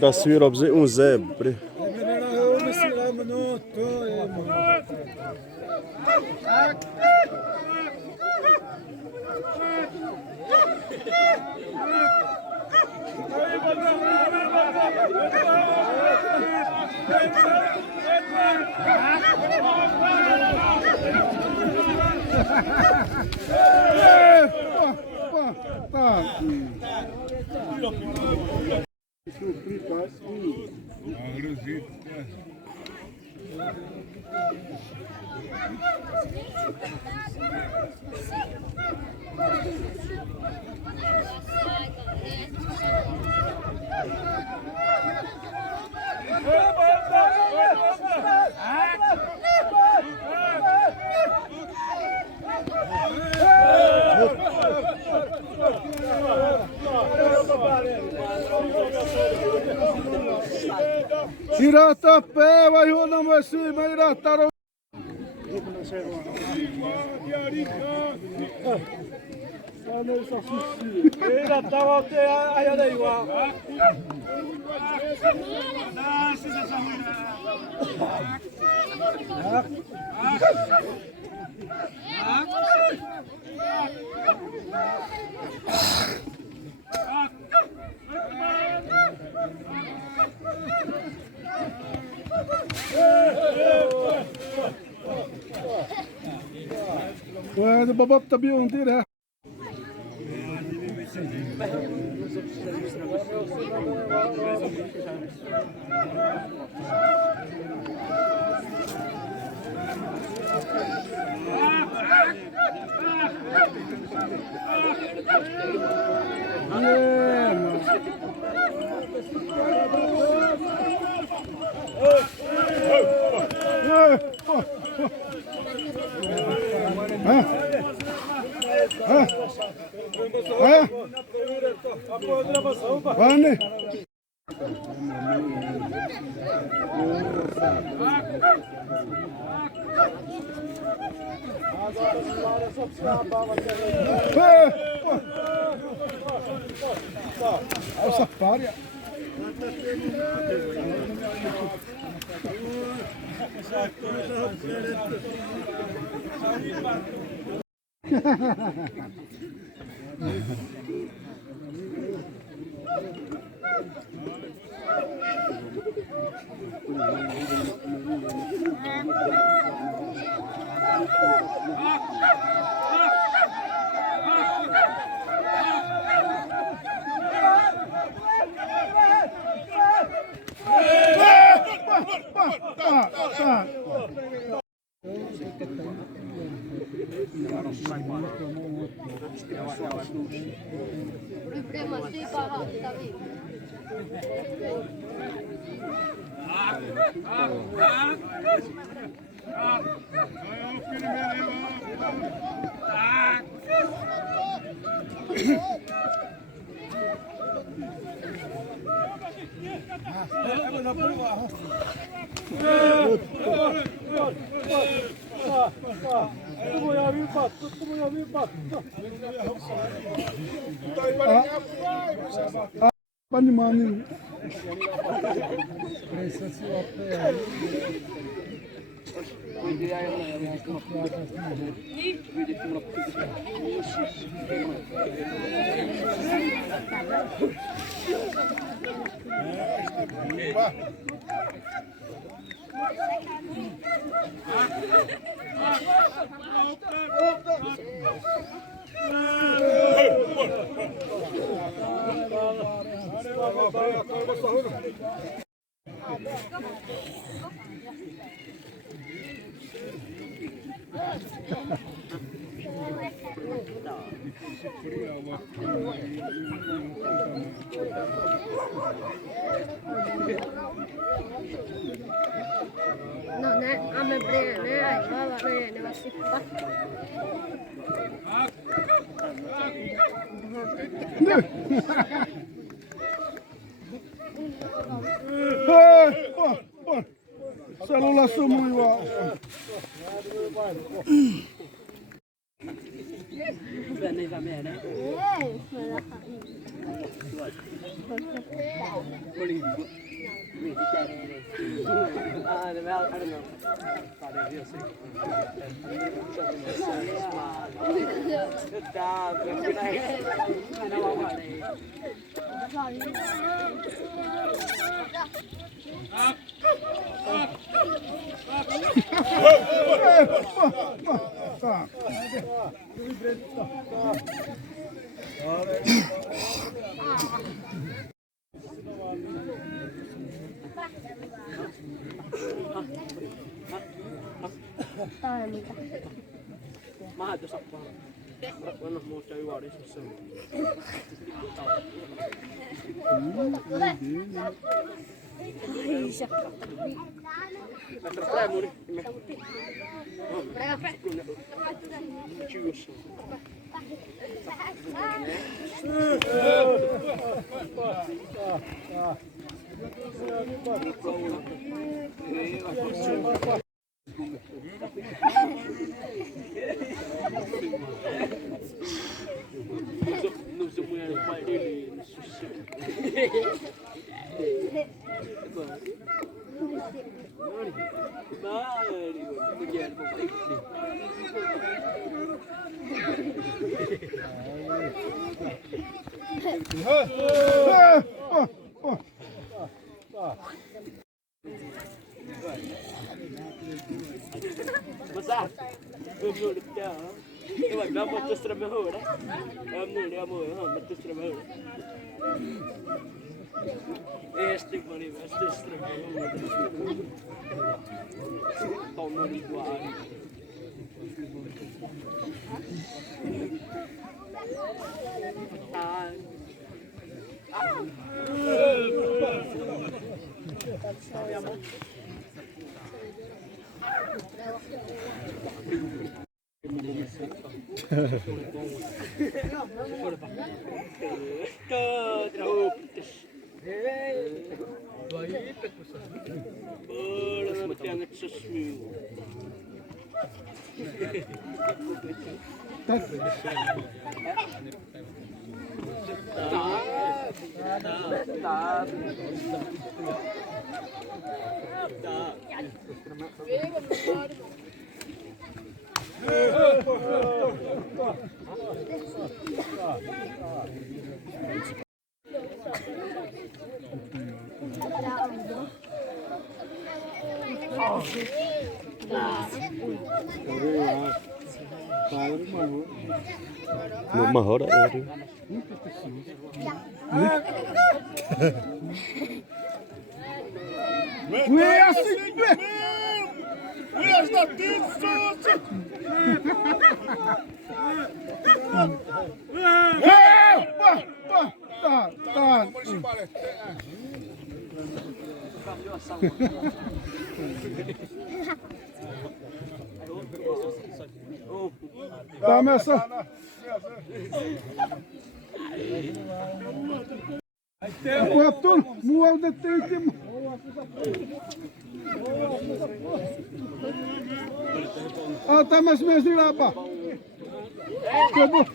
Da suíra bze um zebre. Irata pé, vai rodar mais cima, irata. Ué, babap tabi un tira. Vane. Essa párea. Panimani. No ne, ame prije, ne, aj, baba, ne, ne vas sipa. Célula sumou igual. Mahadusakpa. Ano mo tayo waris sa. Atrapalha mo rin. Cheers. Não sei mulher do pai dele. Masa, mulut dia. Iwan dah betul serba hora. Amor, betul serba hora. Este money, este serba hora. Toma ni dua hari. Một hở đấy. Tá, Messa. Waktu mual detik. Ah, tá mais mesmo lá, pá. Acabou.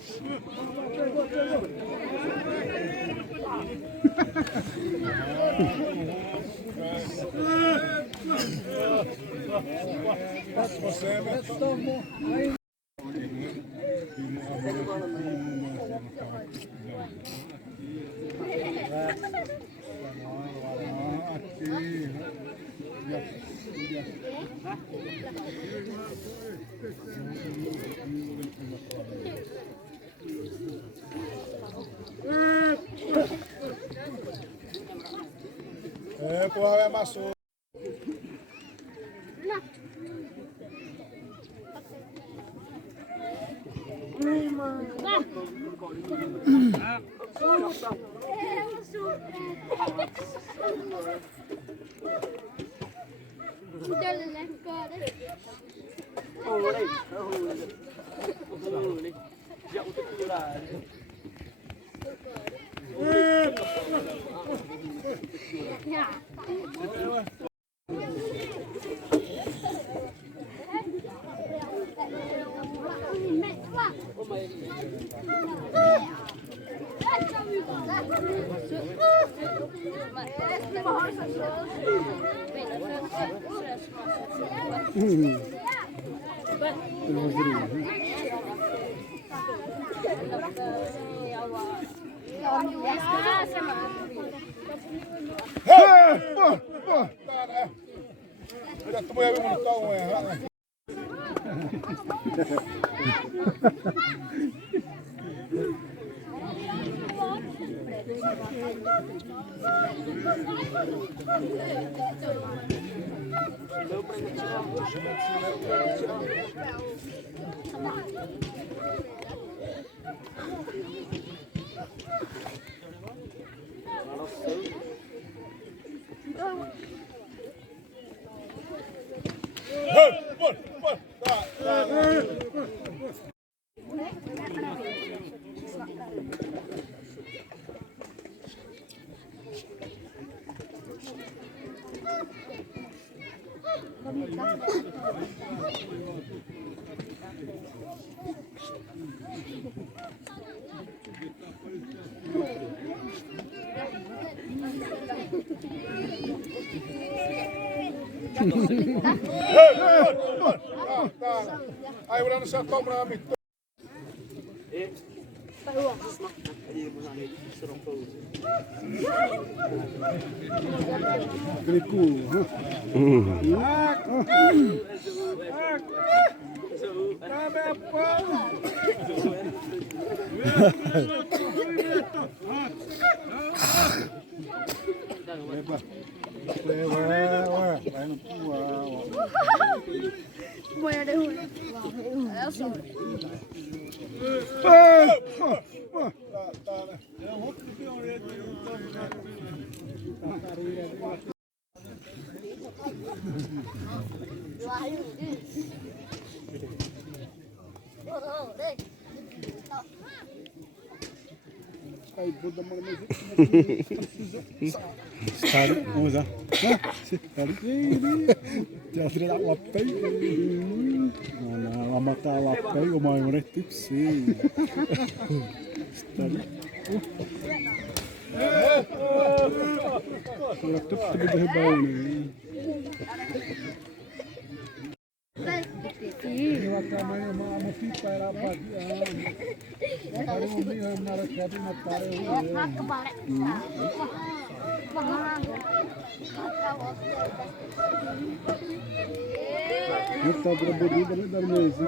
É, porra, é amassou. Jatko voi minun kauan. Ai voidaan saada tommoinen mitto. Kyllä kuuluu. Stari, vamos lá. Stari. Teatri da lapei. Não, matar a lapei, o maior é tipo sim. Stari. Eu tô tudo derrubando. Eu também uma fita era badia. Agora eu me na rede matar eu tô trabalhando ali da mesa.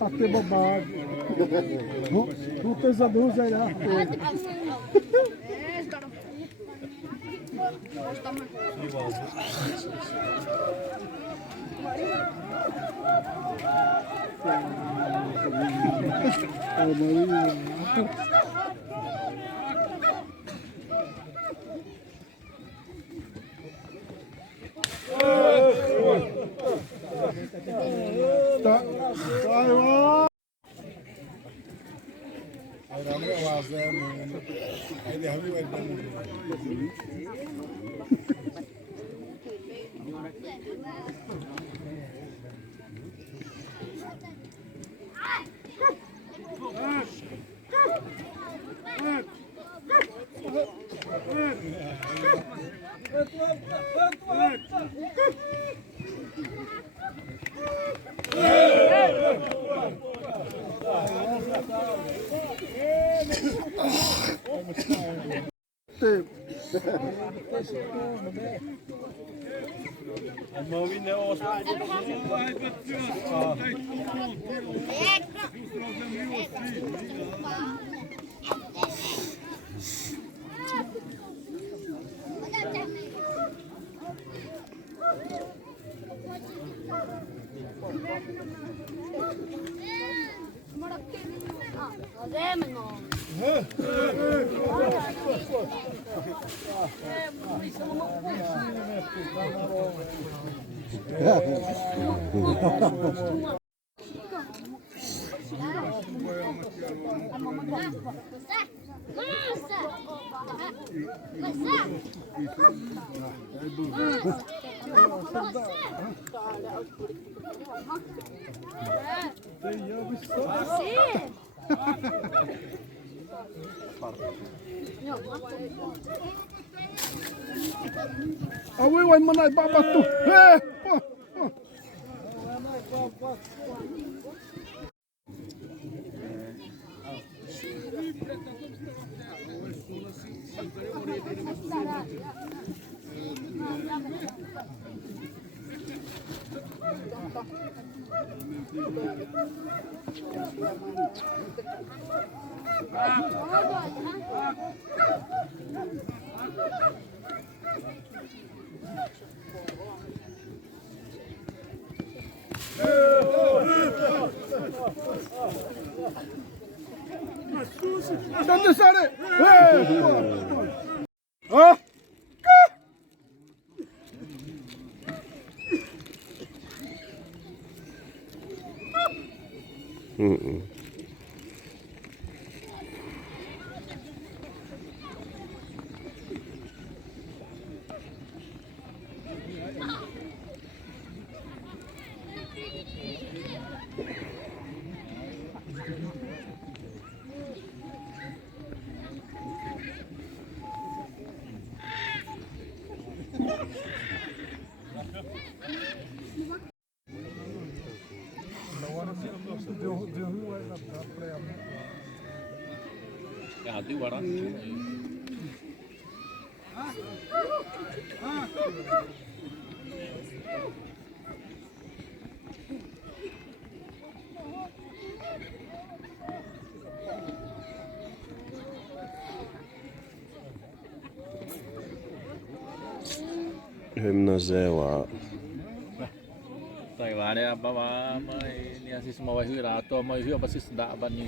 Até babado. Não tem essa luz aí, né? Awi wan manay babat tu. Dante sare. Ah. Hati warna. Hymnozewa. Tai wa dia apa ni asis semua wahi ra to mai hu apa sis dak ban ni.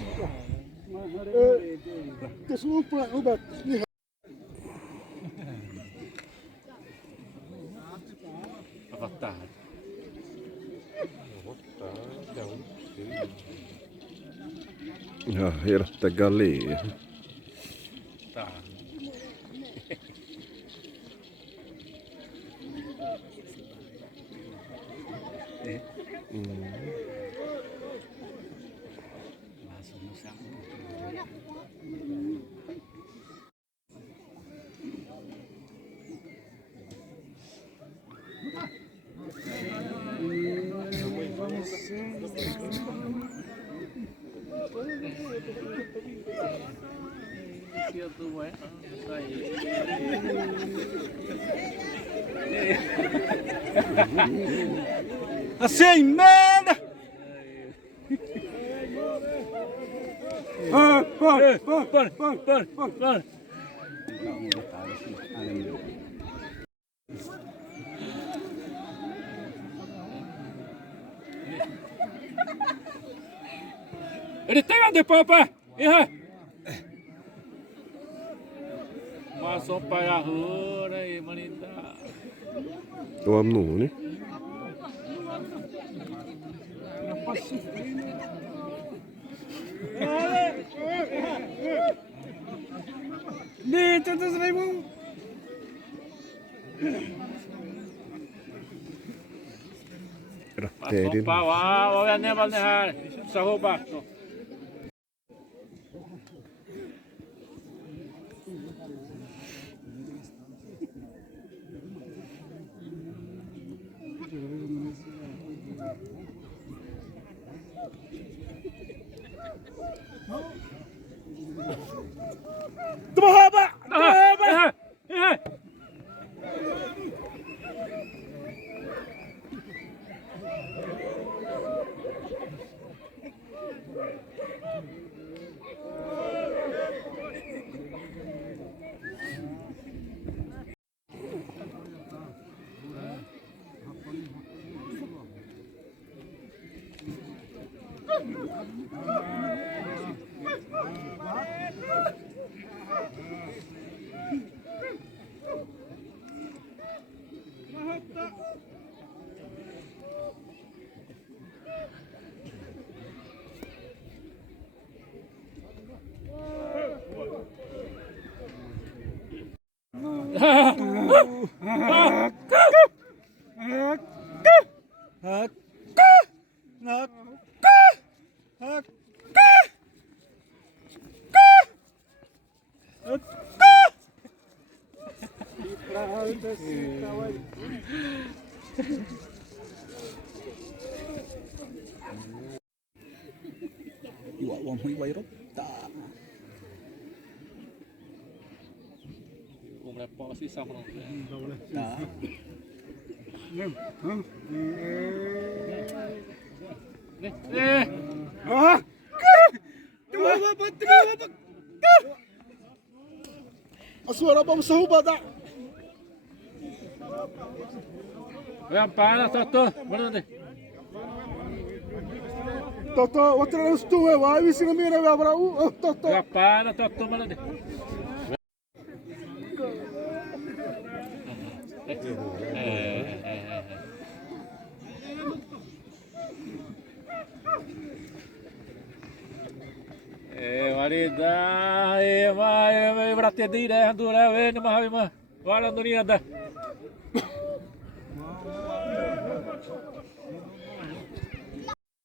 Kesupa ubat. Apa tah? Ja, hirtte gali. Tah. Assim, merda! Ele tem de papa. Masuk para hura e manita. Tuo nuuni. Nih, 100.000. Ratteiden. Pau, olha nem vale nada. Só roubar. Toma rouba! Toma rouba! Iwa wang hui wai rop ta. Lepo sih sama Ta. Aswara pa sa hubada. Yang panas Toto, mana deh? Toto, outra vez tu é, vai me ensinar minha abra o Toto. Yang panas Toto, mana deh? Marida, berarti di dah tu dah, ni mah, wala dunia dah.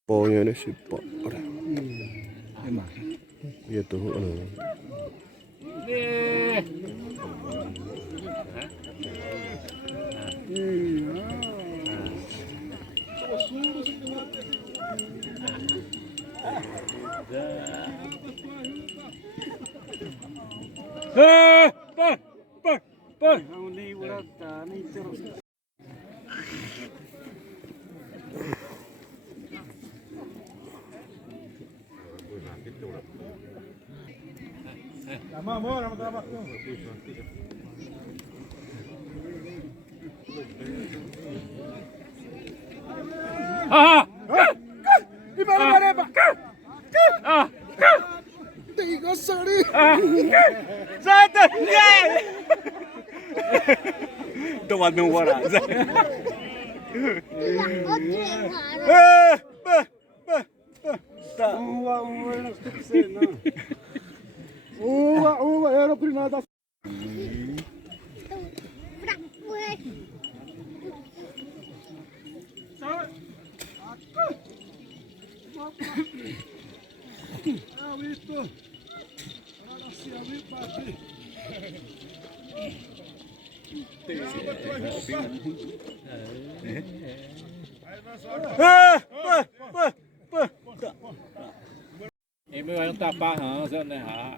Pohjoinen syppare. Emang. Ja tuohon. Nih. Amor, vamos trabalhar. Ibareba. Tiga sari. Satu. Toma meu bora. Uva, era primada. Ini yang tapah sana ha.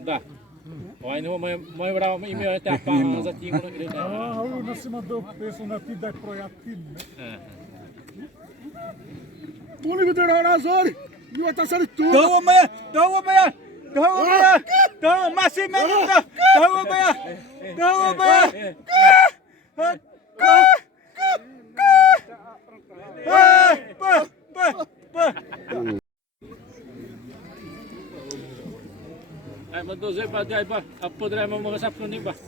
Dah. Wah ini mau berapa ini yang tapah sa tinggal ini. Na cima do peso na tida proyatin. Puni bitar na zori. Iwa tá sendo tudo. Tahu masih memang tahu bayar. Betul saya pada apa drama mau ngasap ni bah.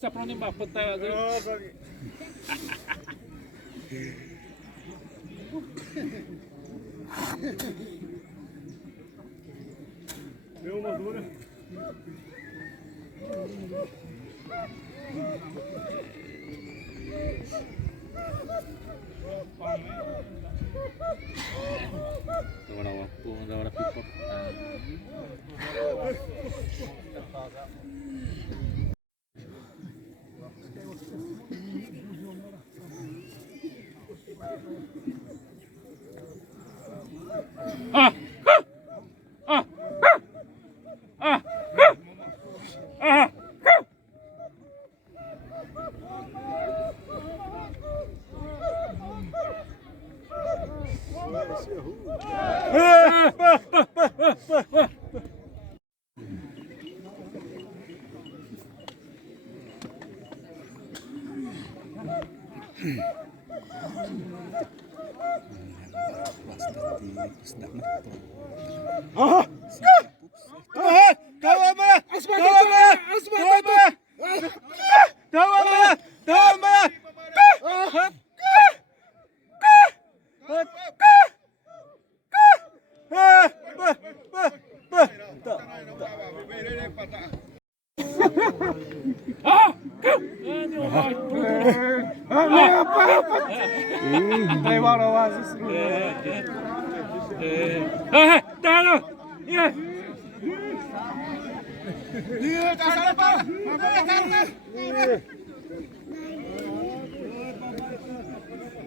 Siapa ni bah petai tu? Deu uma dura. Ada pipot.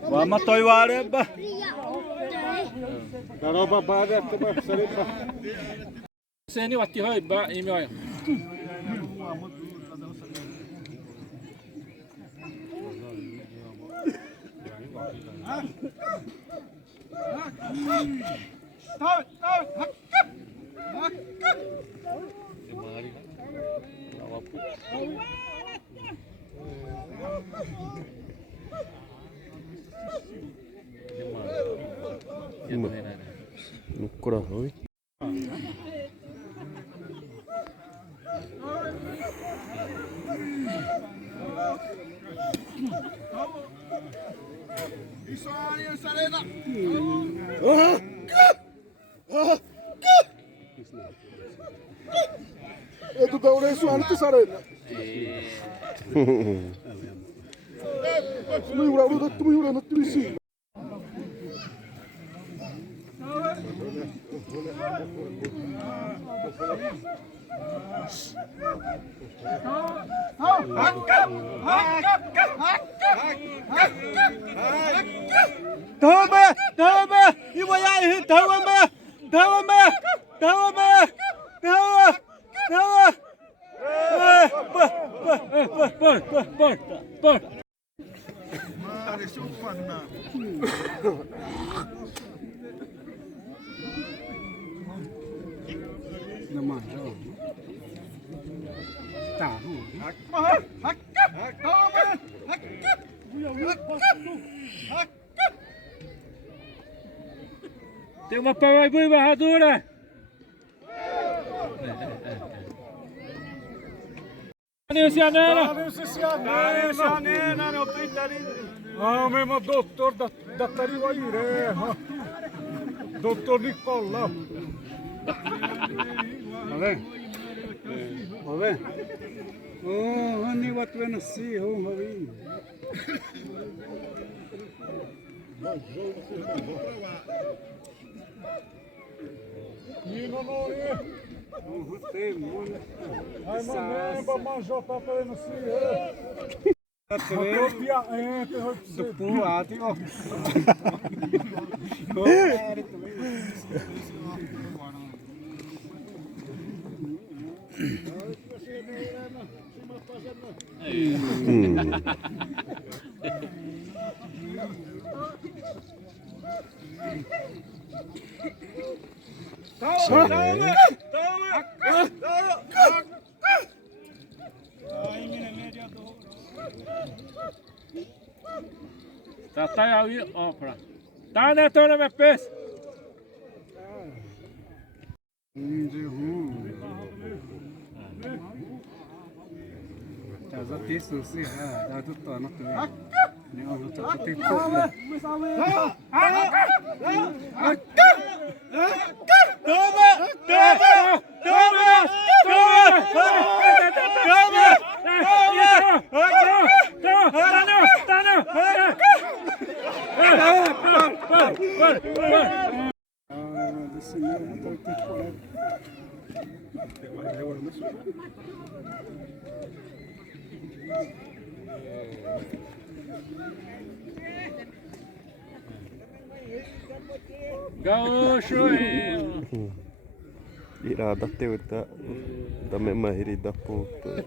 Vamos toivar ba. Daro baba de to ba sare ba. Seni watti hoy ba imi hoy. Nukkura hoy. Tu daure suan tu sare. Tu ura no trisi. Tama! Iwaya tama! Tem uma pau barradura! Ah, mesmo doutor da Tariwairé, doutor Nicolau. Tá vendo? Tá vendo? Oh, honey, what when I see home, honey. Ai, mané, pra manjar papel no cio. Do puati, ó. Tá aí, ó, pra. Tá, né, tô na minha peça. Tá, já tem suci, dá tudo to nó tươi. Nếu nó cho cái Gaúcho, Irada teu da mesma rir da puta.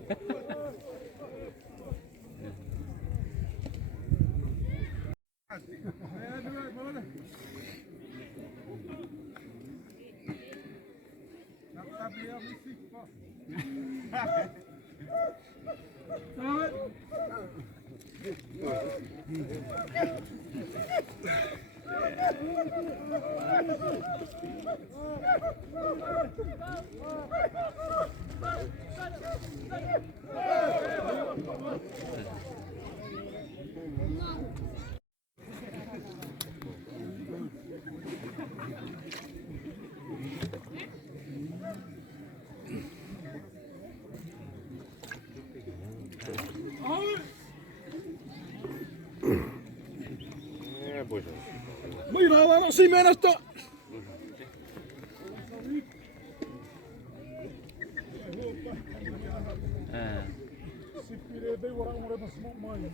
Mirava Simenasta! Ah. Si pireetei orang orang semua main.